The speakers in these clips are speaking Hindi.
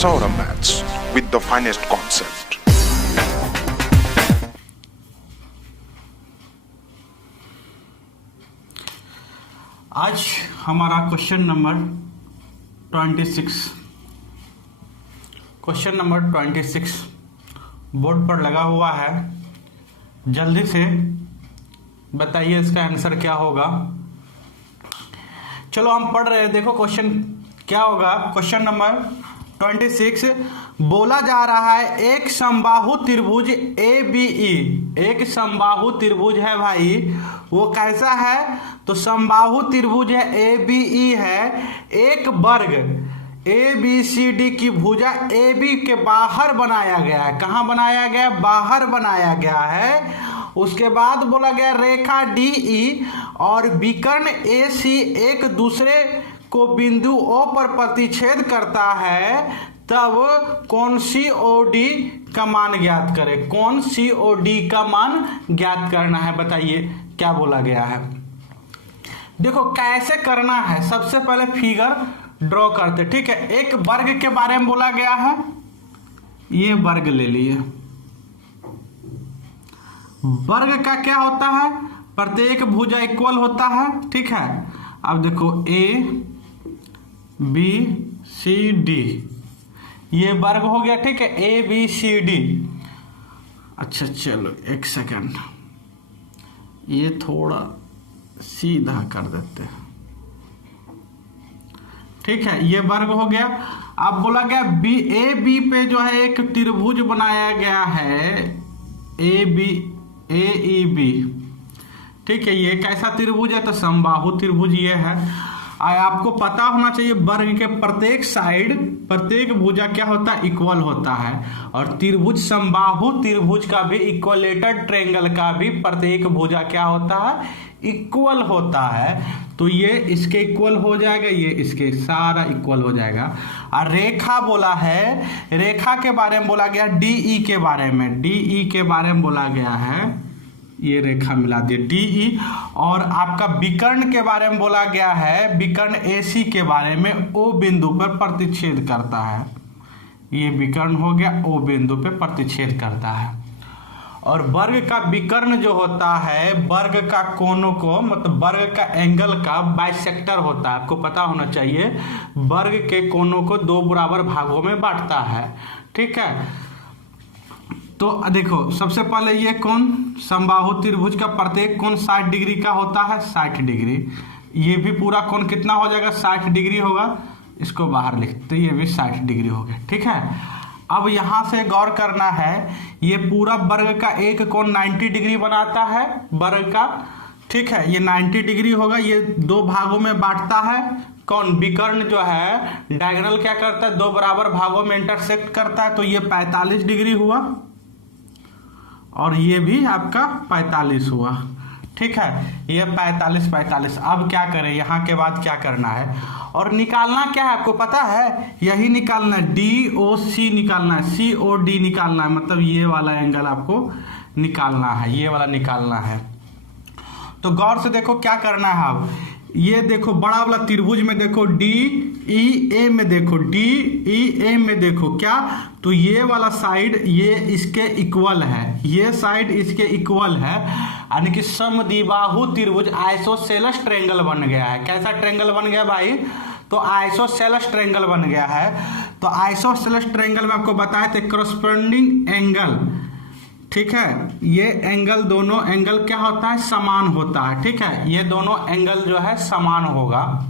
Saura Maths with the finest concept. आज हमारा क्वेश्चन नंबर 26 बोर्ड पर लगा हुआ है। जल्दी से बताइए इसका आंसर क्या होगा। चलो हम पढ़ रहे हैं, देखो क्वेश्चन क्या होगा। क्वेश्चन नंबर 26 बोला जा रहा है एक समबाहु त्रिभुज ABE, एक समबाहु त्रिभुज है भाई, वो कैसा है तो समबाहु त्रिभुज है ABE है। एक वर्ग ABCD की भुजा AB के बाहर बनाया गया है। कहाँ बनाया गया? बाहर बनाया गया है। उसके बाद बोला गया रेखा DE और विकर्ण AC एक दूसरे को बिंदु O पर प्रतिच्छेद करता है, तब कौन COD का मान ज्ञात करें। कौन COD का मान ज्ञात करना है, बताइए क्या बोला गया है। देखो कैसे करना है, सबसे पहले फिगर ड्रॉ करते, ठीक है। एक वर्ग के बारे में बोला गया है, ये वर्ग ले लिए। वर्ग का क्या होता है, प्रत्येक भुजा इक्वल होता है, ठीक है। अब देखो ABCD ये वर्ग हो गया, ठीक है, ABCD। अच्छा चलो एक सेकंड, ये थोड़ा सीधा कर देते हैं, ठीक है। ये वर्ग हो गया। अब बोला गया AB पे जो है एक त्रिभुज बनाया गया है AEB, ठीक है। ये कैसा त्रिभुज है तो समबाहु त्रिभुज ये है। आपको पता होना चाहिए वर्ग के प्रत्येक साइड, प्रत्येक भुजा क्या होता है, इक्वल होता है। और त्रिभुज समबाहु त्रिभुज का भी, इक्वलेटेड ट्रायंगल का भी प्रत्येक भुजा क्या होता है, इक्वल होता है। तो ये इसके इक्वल हो जाएगा, ये इसके सारा इक्वल हो जाएगा। और रेखा बोला है, रेखा के बारे में बोला गया DE के बारे में, DE के बारे में बोला गया है, ये रेखा मिला दिए DE। और आपका विकर्ण के बारे में बोला गया है, विकर्ण AC के बारे में O बिंदु पर प्रतिच्छेद करता है। ये विकर्ण हो गया, O बिंदु पे प्रतिच्छेद करता है। और वर्ग का विकर्ण जो होता है, वर्ग का कोनों को, मतलब वर्ग का एंगल का बाइसेक्टर होता है। आपको पता होना चाहिए वर्ग के कोनों को दो बराबर भागों में बांटता है, ठीक है। तो देखो सबसे पहले ये कोण समबाहु त्रिभुज का प्रत्येक कोण 60 डिग्री का होता है, 60 डिग्री। ये भी पूरा कोण कितना हो जाएगा, 60 डिग्री होगा। इसको बाहर लिखते, ये भी 60 डिग्री हो गया, ठीक है। अब यहां से गौर करना है, ये पूरा वर्ग का एक कोण 90 डिग्री बनाता है वर्ग का, ठीक है। ये 90 डिग्री होगा। ये दो भागों में बांटता है। कौन? विकर्ण जो है डायगोनल क्या करता है, दो बराबर भागों में इंटरसेक्ट करता है। तो ये 45 डिग्री हुआ और ये भी आपका 45 हुआ, ठीक है। ये 45। अब क्या करें, यहाँ के बाद क्या करना है और निकालना क्या है, आपको पता है, यही निकालना है, DOC निकालना है, COD निकालना है, मतलब ये वाला एंगल आपको निकालना है, ये वाला निकालना है। तो गौर से देखो क्या करना है। अब ये देखो बड़ा वाला त्रिभुज में देखो DEA में देखो, DEA में देखो क्या, तो ये वाला साइड ये इसके इक्वल है, ये साइड इसके इक्वल है, यानी कि समद्विबाहु त्रिभुज आइसोसेलेस ट्रायंगल बन गया है। कैसा ट्रायंगल बन गया भाई, तो आइसोसेलेस ट्रायंगल बन गया है। तो आइसोसेलेस ट्रायंगल में आपको बताया थे करस्पॉन्डिंग एंगल, ठीक है। ये एंगल, दोनों एंगल क्या होता है, समान होता है, ठीक है। ये दोनों एंगल जो है समान होगा।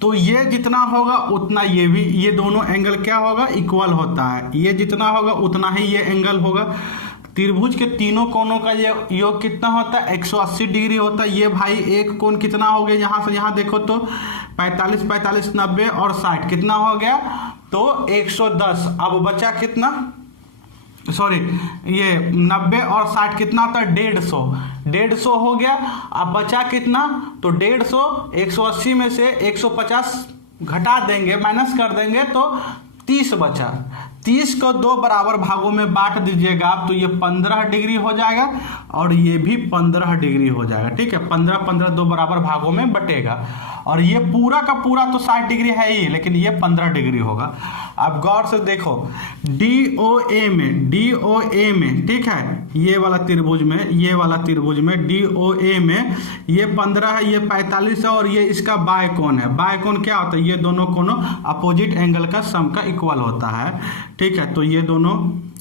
तो ये जितना होगा उतना ये भी, ये दोनों एंगल क्या होगा, इक्वल होता है। ये जितना होगा उतना ही ये एंगल होगा। त्रिभुज के तीनों कोनों का ये योग कितना होता है, 180 डिग्री होता है। ये भाई एक कोण कितना हो गया, यहाँ से यहाँ देखो तो 45, 90 और 60 कितना हो गया, तो 110। अब बचा कितना, सॉरी ये 90 और 60 कितना होता है, 150 हो गया। अब बचा कितना, तो 150, 180 में से 150 घटा देंगे, माइनस कर देंगे तो 30 बचा। 30 को दो बराबर भागों में बांट दीजिएगा आप, तो ये 15 डिग्री हो जाएगा और ये भी 15 डिग्री हो जाएगा, ठीक है। 15 15 दो बराबर भागों में बटेगा। और ये पूरा का पूरा तो 60 डिग्री है ही, लेकिन ये 15 डिग्री होगा। अब गौर से देखो, DOA में ठीक है, ये वाला त्रिभुज में DOA में ये 15 है, ये 45 है, और ये इसका बाय कोण है। बाय कोण क्या होता है? ये दोनों कोणों अपोजिट एंगल का सम का इक्वल होता है, ठीक है। तो ये दोनों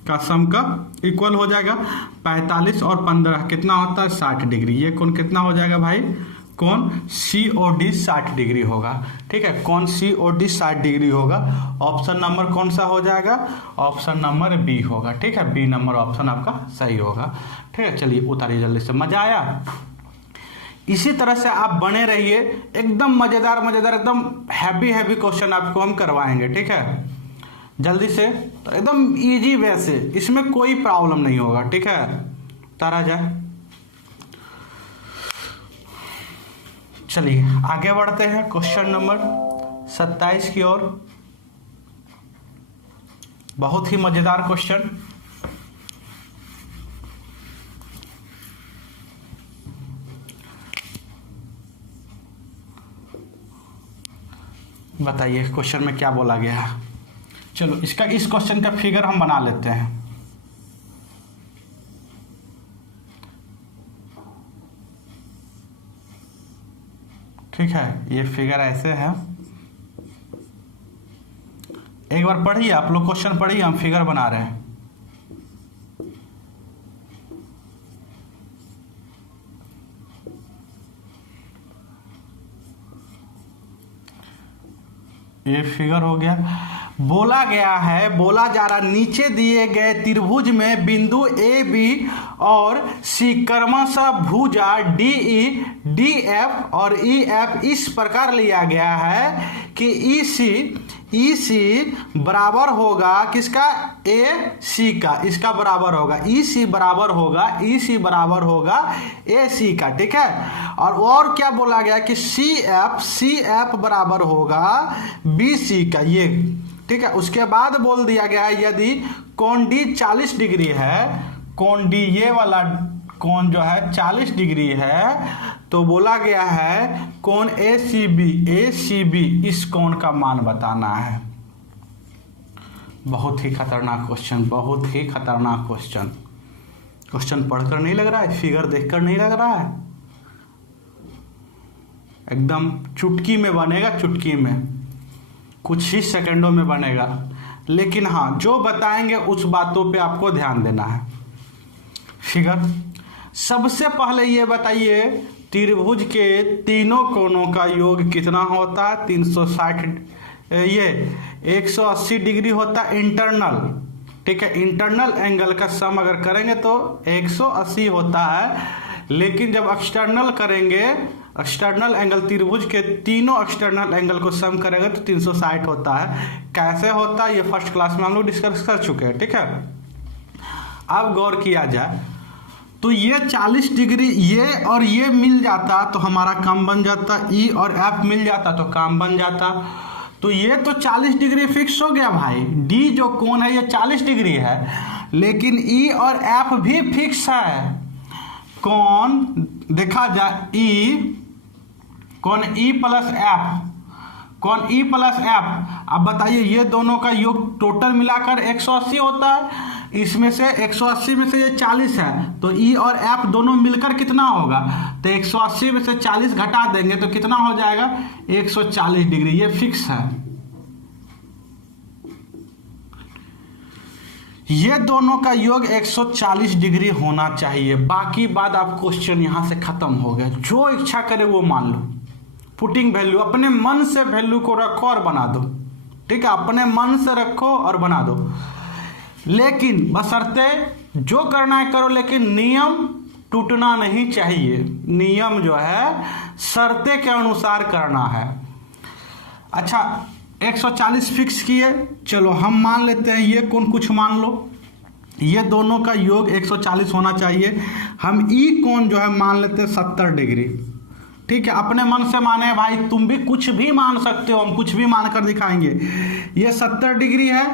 का सम का इक्वल हो जाएगा। 45 और 15 कितना होता है? 60 डिग्री। ये कोण कितना हो जाएगा भाई? कोण COD 60 डिग्री होगा, ठीक है। कोण COD 60 डिग्री होगा। ऑप्शन नंबर कौन सा हो जाएगा? ऑप्शन नंबर बी होगा, ठीक है। बी नंबर ऑप्शन आपका सही होगा, ठीक है। चलिए उतारिए जल्दी से। मजा आया? इसी तरह से आप बने रहिए, एकदम मजेदार एकदम हैवी क्वेश्चन आपको हम करवाएंगे, ठीक है। जल्दी से, तो एकदम इजी वे से, इसमें कोई प्रॉब्लम नहीं होगा, ठीक है। तारा जाए, चलिए आगे बढ़ते हैं क्वेश्चन नंबर 27 की ओर। बहुत ही मजेदार क्वेश्चन। बताइए क्वेश्चन में क्या बोला गया है। चलो इस क्वेश्चन का फिगर हम बना लेते हैं। ठीक है, ये फिगर ऐसे है। एक बार पढ़िए, आप लोग क्वेश्चन पढ़िए, हम फिगर बना रहे हैं। ये फिगर हो गया। बोला जा रहा नीचे दिए गए त्रिभुज में बिंदु AB और C क्रमशः भुजा DE, DF और EF इस प्रकार लिया गया है कि EC बराबर होगा किसका? AC का। इसका बराबर होगा EC बराबर होगा AC का, ठीक है। और क्या बोला गया कि CF बराबर होगा BC का, ये ठीक है। उसके बाद बोल दिया गया है यदि कोण D 40 डिग्री है, कोण D ये वाला कोण जो है 40 डिग्री है, तो बोला गया है कोण ACB इस कोण का मान बताना है। बहुत ही खतरनाक क्वेश्चन। क्वेश्चन पढ़कर नहीं लग रहा है, फिगर देखकर नहीं लग रहा है, एकदम चुटकी में बनेगा, चुटकी में, कुछ ही सेकंडों में बनेगा। लेकिन हाँ, जो बताएंगे उस बातों पे आपको ध्यान देना है। फिगर, सबसे पहले ये बताइए त्रिभुज के तीनों कोणों का योग कितना होता है? 360, ये 180 डिग्री होता है इंटरनल, ठीक है। इंटरनल एंगल का सम अगर करेंगे तो 180 होता है, लेकिन जब एक्सटर्नल करेंगे, एक्सटर्नल एंगल त्रिभुज के तीनों एक्सटर्नल एंगल को सम करेंगे तो 360 होता है। कैसे होता है ये फर्स्ट क्लास में हम लोग डिस्कस कर चुके हैं, ठीक है। अब गौर किया जाए तो ये 40 डिग्री ये और ये मिल जाता तो हमारा काम बन जाता, E और F मिल जाता तो काम बन जाता। तो ये तो 40 डिग्री फिक्स हो गया भाई। D जो कोण है ये 40 डिग्री है, लेकिन E और F भी फिक्स है। कौन देखा जाए कौन E प्लस F। अब बताइए ये दोनों का योग टोटल मिलाकर 180 होता है। इसमें से 180 में से ये 40 है, तो E और F दोनों मिलकर कितना होगा? तो 180 में से 40 घटा देंगे तो कितना हो जाएगा? 140 डिग्री। ये फिक्स है। ये दोनों का योग 140 डिग्री होना चाहिए। बाकी बात आप क्वेश्चन यहां से खत्म हो गया। जो इच्छा करे वो मान लो। पुटिंग वैल्यू, अपने मन से वैल्यू को रखो और बना दो, ठीक है। अपने मन से रखो और बना दो, लेकिन बशर्ते जो करना है करो, लेकिन नियम टूटना नहीं चाहिए। नियम जो है शर्तें के अनुसार करना है। अच्छा, 140 फिक्स किए, चलो हम मान लेते हैं ये कोण कुछ मान लो, ये दोनों का योग 140 होना चाहिए। हम ई कोण जो है मान लेते हैं 70 डिग्री, ठीक है। अपने मन से माने भाई, तुम भी कुछ भी मान सकते हो, हम कुछ भी मान कर दिखाएंगे। ये 70 डिग्री है,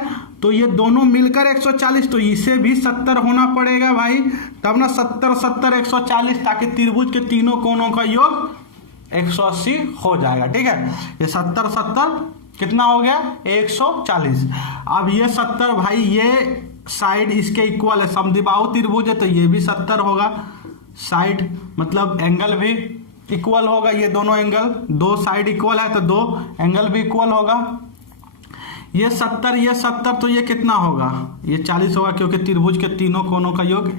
तो ये दोनों मिलकर 140, तो इसे भी 70 होना पड़ेगा भाई, तब ना 70 140, ताकि त्रिभुज के तीनों कोणों का योग 180 हो जाएगा। ठीक है, ये 70 70 कितना हो गया 140। अब ये 70 भाई ये साइड इसके इक्वल है, समद्विबाहु त्रिभुज है तो ये भी 70 होगा, साइड मतलब एंगल भी इक्वल होगा, ये दोनों एंगल, दो साइड इक्वल है तो दो एंगल भी इक्वल होगा। ये 70 तो ये कितना होगा, ये 40 होगा क्योंकि त्रिभुज के तीनों कोनों का योग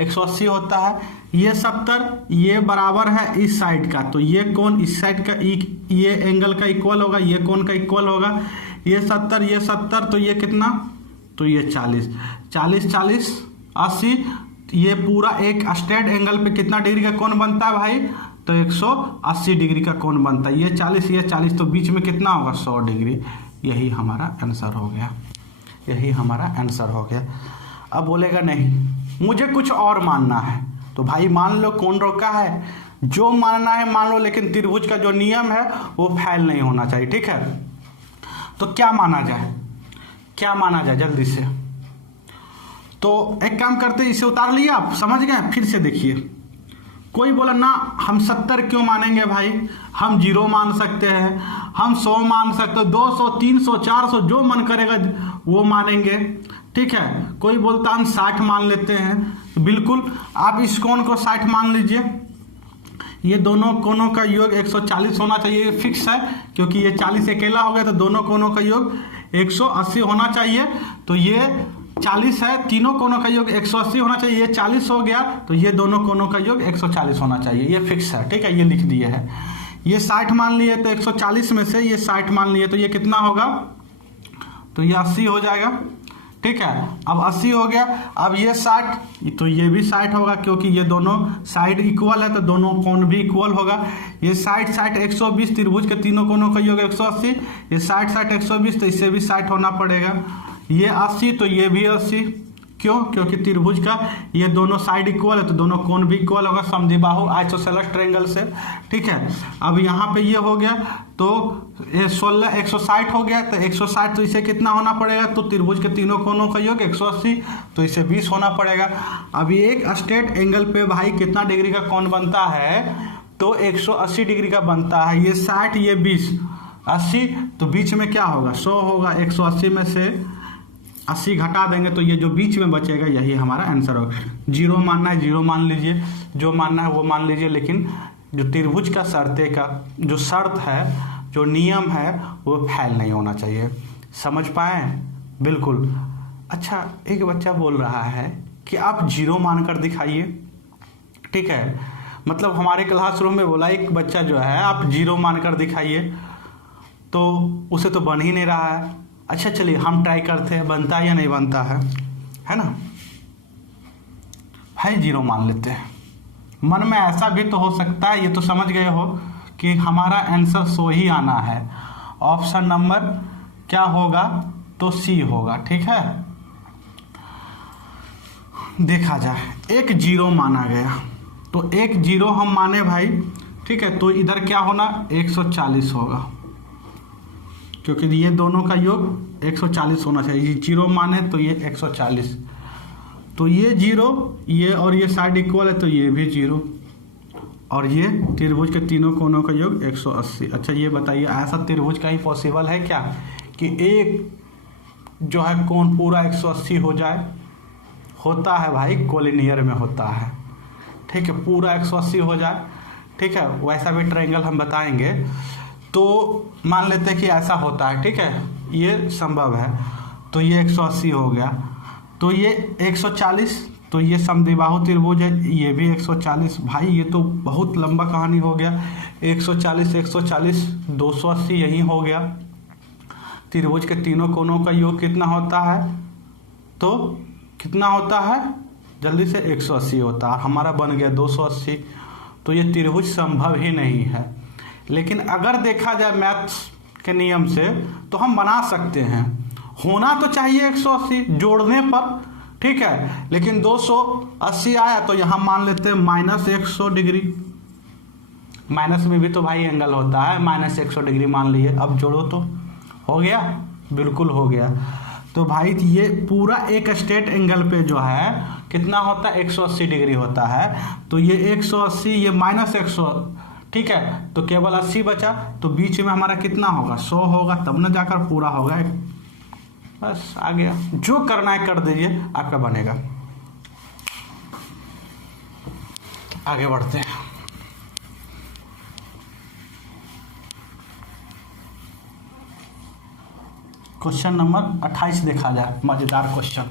180 होता है। ये 70 ये बराबर है इस साइड का, तो ये कोण इस साइड का ये एंगल का इक्वल होगा, ये कोण का इक्वल होगा। ये 70 तो ये कितना, तो ये 40 80, ये पूरा एक स्ट्रेट एंगल पे कितना डिग्री का कोण बनता है भाई, तो 180 डिग्री का कोण बनता है। ये 40 तो बीच में कितना होगा 100 डिग्री। यही हमारा आंसर हो गया, यही हमारा आंसर हो गया। अब बोलेगा नहीं मुझे कुछ और मानना है, तो भाई मान लो कोण रोका है, जो मानना है मान लो, लेकिन त्रिभुज का जो नियम है वो फेल नहीं होना चाहिए। ठीक है, तो क्या माना जाए, क्या माना जाए जल्दी से। तो एक काम करते, इसे उतार लिया आप, समझ गए, फिर से देखिए। कोई बोला ना हम 70 क्यों मानेंगे भाई, हम 0 मान सकते हैं, हम 100 मान सकते हैं, 200 300 400 जो मन करेगा वो मानेंगे। ठीक है, कोई बोलता हम 60 मान लेते हैं, तो बिल्कुल आप इस कोण को 60 मान लीजिए। ये दोनों कोणों का योग 140 होना चाहिए, फिक्स है, क्योंकि ये 40 अकेला हो गया तो दोनों कोणों का योग 180 होना चाहिए। तो ये 40 है, तीनों कोणों का योग 180 होना चाहिए, ये 40 हो गया तो ये दोनों कोणों का योग 140 होना चाहिए, ये फिक्स है। ठीक है, ये लिख दिए है। ये 60 मान लिए तो 140 में से ये 60 मान लिए तो ये कितना होगा, तो ये 80 हो जाएगा। ठीक है, अब 80 हो गया। अब ये 60 तो ये भी 60 होगा, क्योंकि ये दोनों साइड इक्वल है तो दोनों कोण भी इक्वल होगा। ये 60 60 120, त्रिभुज के तीनों कोणों का योग 180, ये 60 60 120 तो इससे भी 60 होना पड़ेगा। ये 80 तो ये भी 80, क्यों, क्योंकि त्रिभुज का ये दोनों साइड इक्वल है तो दोनों कोण भी इक्वल होगा समद्विबाहु आइसोसेलेस ट्रायंगल से। ठीक है, अब यहाँ पे ये हो गया तो ये 16 160 हो गया, तो 160 तो इसे कितना होना पड़ेगा, तो त्रिभुज के तीनों कोणों का योग 180 तो इसे 20 होना पड़ेगा। अब ये एक स्ट्रेट एंगल पे भाई कितना डिग्री का कोण बनता है, तो 180 डिग्री का बनता है। ये 60 ये 20 80 तो बीच में क्या होगा 100 होगा, 180 में से 80 घटा देंगे तो ये जो बीच में बचेगा यही हमारा आंसर होगा। 0 मानना है 0 मान लीजिए, जो मानना है वो मान लीजिए, लेकिन जो त्रिभुज का शर्ते का जो शर्त है, जो नियम है वो फेल नहीं होना चाहिए। समझ पाए, बिल्कुल। अच्छा, एक बच्चा बोल रहा है कि आप 0 मानकर दिखाइए। ठीक है, मतलब हमारे क्लासरूम में बोला एक बच्चा जो है आप 0 मानकर दिखाइए, तो उसे तो बन ही नहीं रहा है। अच्छा चलिए हम ट्राई करते हैं, बनता है या नहीं बनता है ना भाई। 0 मान लेते हैं। मन में ऐसा भी तो हो सकता है, ये तो समझ गए हो कि हमारा आंसर 100 ही आना है। ऑप्शन नंबर क्या होगा, तो सी होगा। ठीक है, देखा जाए एक 0 माना गया, तो एक 0 हम माने भाई। ठीक है, तो इधर क्या होना 140 होगा, क्योंकि ये दोनों का योग 140 होना चाहिए। 0 माने तो ये 140, तो ये 0 ये और ये साइड इक्वल है तो ये भी 0, और ये त्रिभुज के तीनों कोनों का योग 180। अच्छा ये बताइए, ऐसा त्रिभुज का ही पॉसिबल है क्या कि एक जो है कोण पूरा 180 हो जाए? होता है भाई, कोलिनियर में होता है। ठीक है, पूरा 180 हो जाए। ठीक है, वैसा भी ट्रायंगल हम बताएंगे। तो मान लेते हैं कि ऐसा होता है। ठीक है, ये संभव है। तो ये 180 हो गया, तो ये 140, तो ये समद्विबाहु त्रिभुज है, ये भी 140। भाई ये तो बहुत लंबा कहानी हो गया। 140 140 280 यही हो गया। त्रिभुज के तीनों कोनों का योग कितना होता है, तो कितना होता है, जल्दी से 180 होता है। हमारा बन गया 280। तो ये त्रिभुज संभव ही नहीं है। लेकिन अगर देखा जाए मैथ्स के नियम से तो हम बना सकते हैं। होना तो चाहिए 180 जोड़ने पर। ठीक है, लेकिन 280 आया तो यहाँ मान लेते हैं -100 डिग्री। माइनस में भी तो भाई एंगल होता है, -100 डिग्री मान लिए। अब जोड़ो तो हो गया, बिल्कुल हो गया। तो भाई ये पूरा एक स्ट्रेट एंगल पे जो है कितना होता है 180 डिग्री होता है। तो ये 180 ये -100, ठीक है, तो केवल 80 बचा, तो बीच में हमारा कितना होगा, 100 होगा, तब न जाकर पूरा होगा। बस आ गया, जो करना है कर दीजिए, आपका बनेगा। आगे बढ़ते हैं। क्वेश्चन नंबर 28 देखा जाए, मजेदार क्वेश्चन।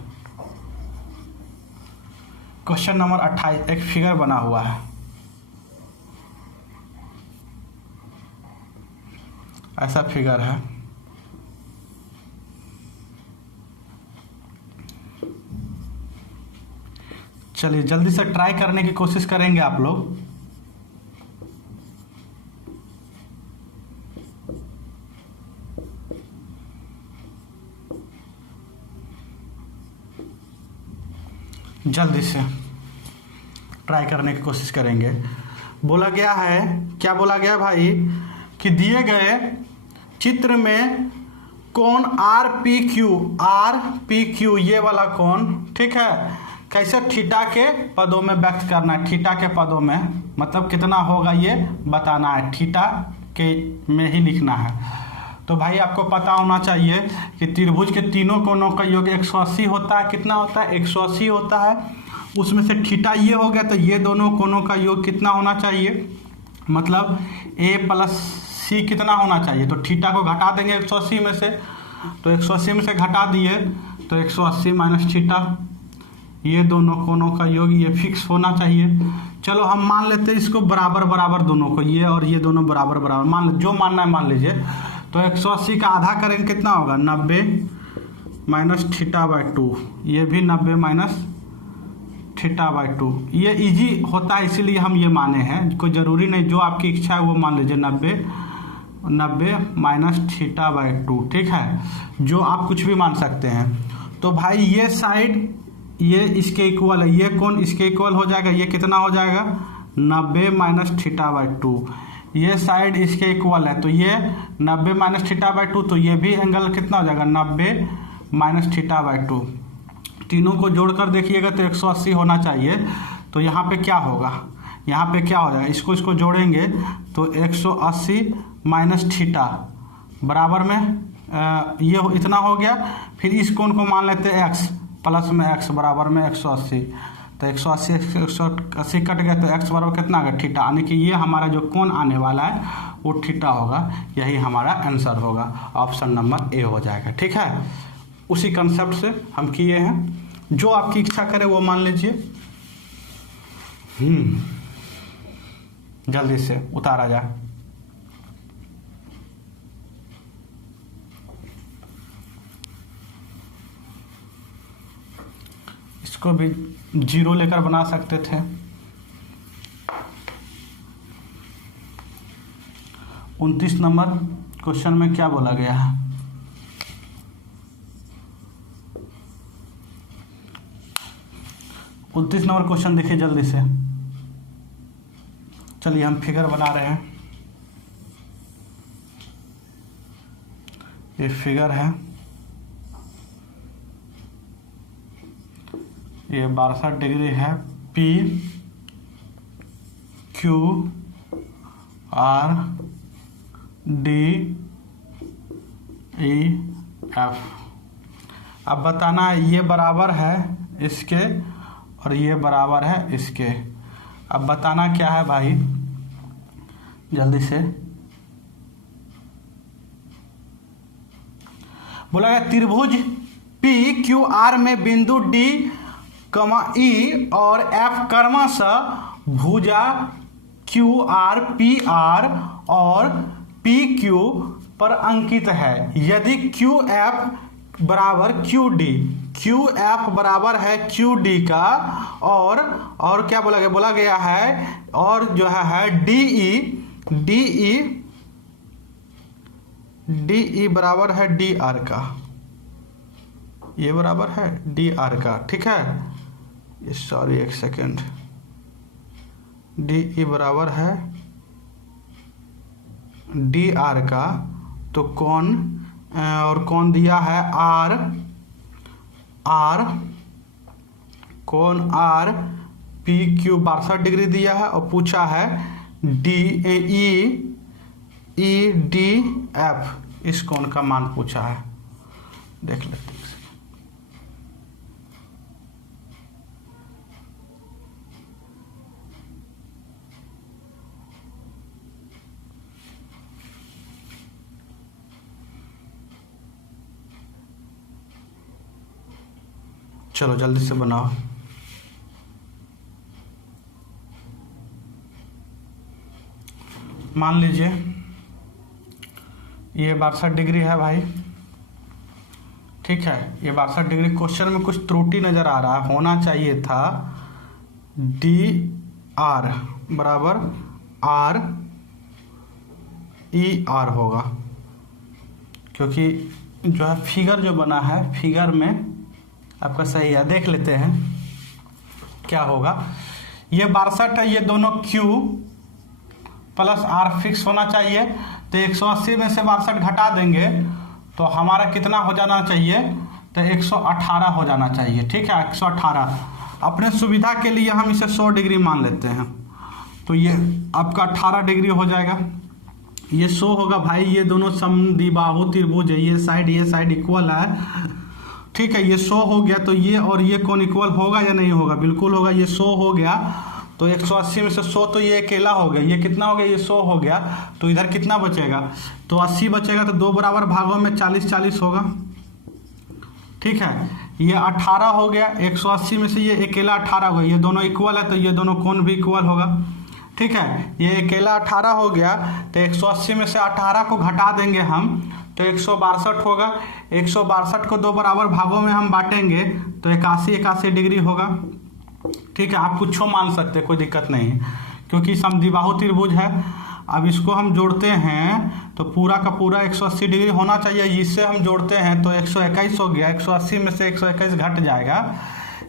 क्वेश्चन नंबर 28, एक फिगर बना हुआ है, ऐसा फिगर है। चलिए जल्दी से ट्राई करने की कोशिश करेंगे आप लोग। जल्दी से ट्राई करने की कोशिश करेंगे। बोला गया है, क्या बोला गया भाई, कि दिए गए चित्र में कोण आर पी क्यू, ये वाला कोण, ठीक है, कैसे थीटा के पदों में व्यक्त करना है। थीटा के पदों में मतलब कितना होगा ये बताना है, थीटा के में ही लिखना है। तो भाई आपको पता होना चाहिए कि त्रिभुज के तीनों कोणों का योग 180 होता है। कितना होता है, 180 होता है। उसमें से थीटा ये हो गया, तो ये दोनों कोणों का योग कितना होना चाहिए, मतलब a प्लस सी कितना होना चाहिए। तो थीटा को घटा देंगे 180 में से, तो 180 में से घटा दिए तो 180 माइनस थीटा, ये दोनों कोणों का योग ये फिक्स होना चाहिए। चलो हम मान लेते हैं इसको बराबर बराबर, दोनों को, ये और ये दोनों बराबर बराबर मान लो, जो मानना है मान लीजिए। तो 180 का आधा करेंगे कितना होगा, 90 माइनस थीटा बाई 2, ये भी 90 माइनस थीटा बाई 2। ये इजी होता है इसीलिए हम ये माने हैं, कोई ज़रूरी नहीं, जो आपकी इच्छा है वो मान लीजिए। 90 माइनस थीटा बाई 2, ठीक है, जो आप कुछ भी मान सकते हैं। तो भाई ये साइड ये इसके इक्वल है, ये कोण इसके इक्वल हो जाएगा, ये कितना हो जाएगा, 90 माइनस थीटा बाई 2। ये साइड इसके इक्वल है, तो ये 90 माइनस थीटा बाई 2, तो ये भी एंगल कितना हो जाएगा, 90 माइनस थीटा बाई 2। तीनों को जोड़कर देखिएगा तो 180 होना चाहिए। तो यहाँ पे क्या होगा, यहाँ पे क्या हो जाएगा, इसको जोड़ेंगे तो 180 माइनस थीटा बराबर में ये इतना हो गया। फिर इस कोण को मान लेते हैं x, प्लस में x बराबर में 180, तो 180 कट गया, तो x बराबर कितना आ गया, थीटा, यानी कि ये हमारा जो कोण आने वाला है वो थीटा होगा। यही हमारा आंसर होगा, ऑप्शन नंबर ए हो जाएगा। ठीक है, उसी कंसेप्ट से हम किए हैं, जो आपकी इच्छा करे वो मान लीजिए। जल्दी से उतारा जाए। इसको भी 0 लेकर बना सकते थे। उनतीस नंबर क्वेश्चन में क्या बोला गया है, उनतीस नंबर क्वेश्चन देखिए जल्दी से। चलिए हम फिगर बना रहे हैं, ये फिगर है, ये 62 डिग्री है, P Q R D E F। अब बताना है ये बराबर है इसके और ये बराबर है इसके। अब बताना क्या है भाई, जल्दी से। बोला गया त्रिभुज P Q R में बिंदु D, E और F क्रमशः भुजा QR PR और PQ पर अंकित है। यदि QF बराबर QF बराबर है QD का, और क्या बोला गया है, और जो है DE बराबर है DR का, ये बराबर है DR का। ठीक है, सॉरी एक सेकेंड, DE बराबर है DR का, तो कौन दिया है कौन R PQ 62 डिग्री दिया है, और पूछा है ई डी एफ, इस कोण का मान पूछा है, देख लेते हैं। चलो जल्दी से बनाओ। मान लीजिए ये 62 डिग्री है भाई, ठीक है, ये 62 डिग्री। क्वेश्चन में कुछ त्रुटि नजर आ रहा है, होना चाहिए था डी आर बराबर आर ई आर होगा, क्योंकि जो है फिगर जो बना है, फिगर में आपका सही है। देख लेते हैं क्या होगा। ये 62 है, ये दोनों Q प्लस R फिक्स होना चाहिए, तो 180 में से 62 घटा देंगे तो हमारा कितना हो जाना चाहिए, तो 118 हो जाना चाहिए, ठीक है, 118। अपने सुविधा के लिए हम इसे 100 डिग्री मान लेते हैं, तो ये आपका 18 डिग्री हो जाएगा। ये 100 होगा भाई, ये दोनों समद्विबाहु त्रिभुज है, ये साइड इक्वल है, ठीक है। ये 100 हो गया, तो ये और ये कोण इक्वल होगा या नहीं होगा, बिल्कुल होगा। ये 100 हो गया, तो 180 में से 100, तो ये अकेला हो गया, ये कितना हो गया, ये 100 हो गया, तो इधर कितना बचेगा, तो 80 बचेगा, तो 2 बराबर भागों में 40-40 होगा, ठीक है। ये 18 हो गया, 180 में से ये अकेला 18 हो गया, ये दोनों इक्वल है, तो ये दोनों कोण भी इक्वल होगा, ठीक है। ये अकेला 18 हो गया, तो 180 में से 18 को घटा देंगे हम, तो 162 होगा। 162 को 2 बराबर भागों में हम बांटेंगे, तो 81 डिग्री होगा, ठीक है। आप कुछ मान सकते हैं, कोई दिक्कत नहीं है, क्योंकि समद्विबाहु त्रिभुज है। अब इसको हम जोड़ते हैं तो पूरा का पूरा 180 डिग्री होना चाहिए, इससे हम जोड़ते हैं तो 121 हो गया। 180 में से 121 घट जाएगा,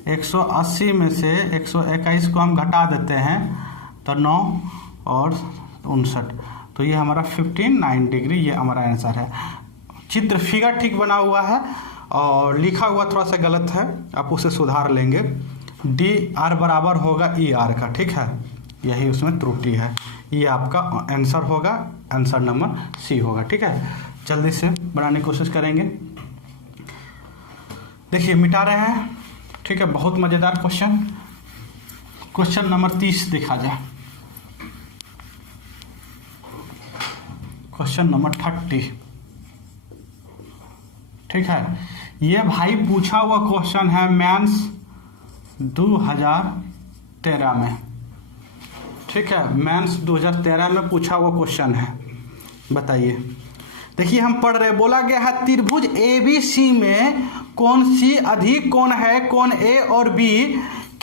180 में से 121 को हम घटा देते हैं तो 9 और 59, तो ये हमारा 59 डिग्री, ये हमारा आंसर है। चित्र फिगर ठीक बना हुआ है और लिखा हुआ थोड़ा सा गलत है, आप उसे सुधार लेंगे। डी आर बराबर होगा ई आर का, ठीक है, यही उसमें त्रुटि है। ये आपका आंसर होगा, आंसर नंबर सी होगा, ठीक है। जल्दी से बनाने की कोशिश करेंगे। देखिए मिटा रहे हैं, ठीक है, बहुत मज़ेदार क्वेश्चन। क्वेश्चन नंबर 30 देखा जाए। क्वेश्चन नंबर 30, ठीक है। ये भाई पूछा हुआ क्वेश्चन है मेंस 2013 में, ठीक है, मेंस 2013 में पूछा हुआ क्वेश्चन है। बताइए, देखिए हम पढ़ रहे, बोला गया है त्रिभुज ABC में कोण C अधिक कोण है कोण A और B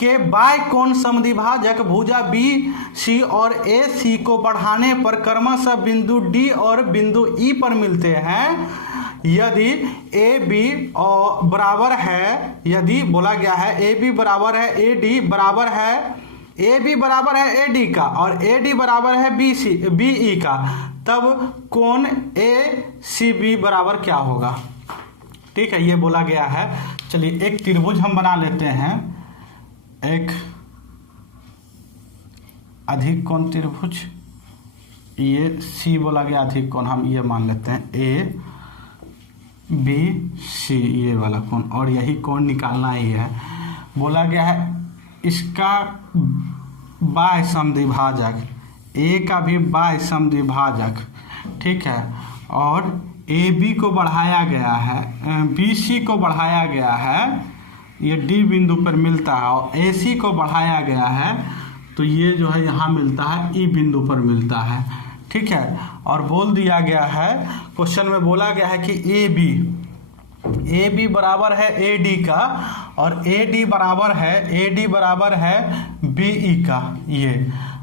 के बाय कोण समद्विभाजक भुजा BC और AC को बढ़ाने पर क्रमशः बिंदु D और बिंदु E पर मिलते हैं। यदि AB बराबर है, यदि बोला गया है AB बराबर है AD बराबर है, AB बराबर है AD का और AD बराबर है BE का, तब कोण ACB बराबर क्या होगा, ठीक है, ये बोला गया है। चलिए एक त्रिभुज हम बना लेते हैं, एक अधिक कोण त्रिभुज, ये C बोला गया अधिक कोण, हम ये मान लेते हैं ABC, ये वाला कोण, और यही कोण निकालना ही है। बोला गया है इसका बाय समद्विभाजक, A का भी बाय समद्विभाजक, ठीक है, और AB को बढ़ाया गया है, BC को बढ़ाया गया है, ये D बिंदु पर मिलता है, और AC को बढ़ाया गया है, तो ये जो है यहाँ मिलता है E बिंदु पर मिलता है, ठीक है। और बोल दिया गया है, क्वेश्चन में बोला गया है कि AB बराबर है AD का और AD बराबर है BE का। ये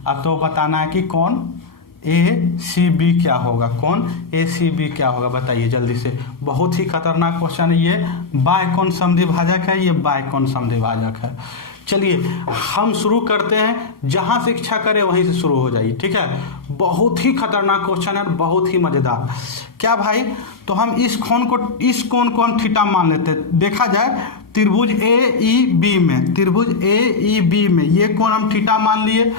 अब तो बताना है कि कौन ACB क्या होगा, कौन ACB क्या होगा, बताइए जल्दी से। बहुत ही खतरनाक क्वेश्चन है ये, बाय कोण समद्विभाजक है, ये बाय कोण समद्विभाजक है। चलिए हम शुरू करते हैं, जहां से इच्छा करे वहीं से शुरू हो जाइए, ठीक है। बहुत ही खतरनाक क्वेश्चन है, बहुत ही मजेदार। क्या भाई, तो हम इस कोण को हम थीटा मान लेते हैं। देखा जाए त्रिभुज AEB में, त्रिभुज AEB में ये कोण हम थीटा मान लिए,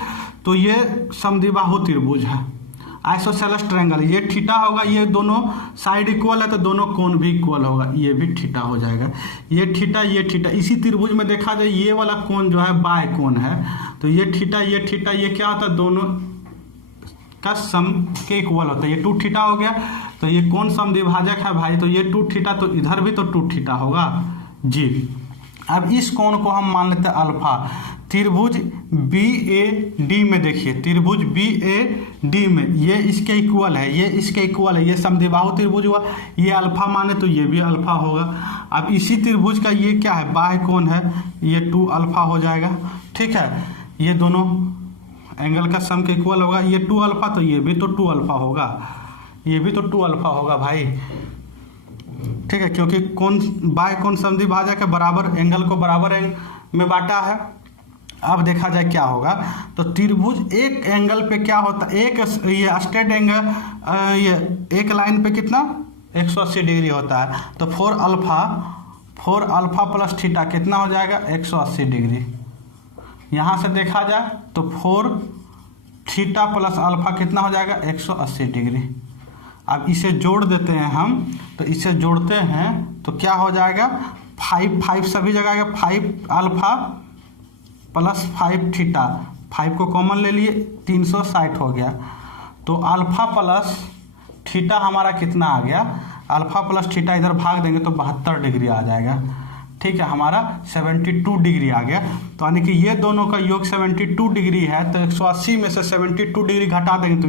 तो ये समद्विबाहु त्रिभुज है। आइसोसेलेस ट्रायंगल, ये थीटा होगा, ये दोनों साइड इक्वल है तो दोनों कोण भी इक्वल होगा, ये भी थीटा हो जाएगा। ये थीटा। इसी त्रिभुज में देखा जाए ये वाला कोण जो है बाय कोण है, तो ये थीटा ये क्या होता है, दोनों का सम के इक्वल होता है। ये 2 थीटा हो गया, तो ये कौन समद्विभाजक है भाई, तो ये 2 थीटा, तो इधर भी तो 2 थीटा होगा जी। अब इस कोण को हम मान लेते हैं अल्फा। त्रिभुज BAD में देखिए, त्रिभुज BAD में ये इसके इक्वल है, ये इसके इक्वल है, ये समद्विबाहु त्रिभुज हुआ, ये अल्फा माने तो ये भी अल्फा होगा। अब इसी त्रिभुज का ये क्या है, बाह्य कोण है, ये 2 अल्फा हो जाएगा, ठीक है। ये दोनों एंगल का सम के इक्वल होगा, ये 2 अल्फा तो ये भी तो 2 अल्फा होगा, ये भी तो 2 अल्फा होगा भाई, ठीक है, क्योंकि कौन बाय कौन समद्विभाजक है, बराबर एंगल को बराबर में बांटा है। अब देखा जाए क्या होगा, तो त्रिभुज एक एंगल पे क्या होता है, एक ये स्ट्रेट एंगल, ये एक लाइन पे कितना 180 डिग्री होता है, तो 4 अल्फा प्लस थीटा कितना हो जाएगा 180 डिग्री। यहाँ से देखा जाए तो 4 थीटा प्लस अल्फा कितना हो जाएगा 180 डिग्री। अब इसे जोड़ देते हैं हम, तो इसे जोड़ते हैं तो क्या हो जाएगा 5 सभी जगह आएगा, 5 अल्फा प्लस 5 थीटा, 5 को कॉमन ले लिए 360 हो गया, तो अल्फा प्लस थीटा हमारा कितना आ गया, अल्फा प्लस थीटा इधर भाग देंगे तो 72 डिग्री आ जाएगा, ठीक है, हमारा 72 डिग्री आ गया। तो यानी कि ये दोनों का योग 72 डिग्री है, तो 180 में से 72 डिग्री घटा देंगे तो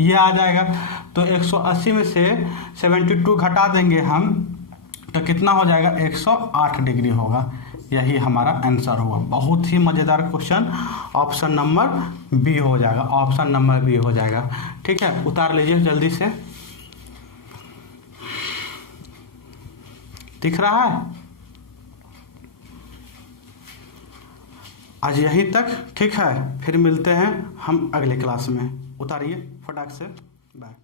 ये आ जाएगा, तो 180 में से 72 घटा देंगे हम तो कितना हो जाएगा 108 डिग्री होगा। यही हमारा आंसर होगा। बहुत ही मज़ेदार क्वेश्चन, ऑप्शन नंबर बी हो जाएगा, ऑप्शन नंबर बी हो जाएगा, ठीक है। उतार लीजिए जल्दी से, दिख रहा है। आज यही तक, ठीक है, फिर मिलते हैं हम अगले क्लास में। उतारिए फटाक से, बाय।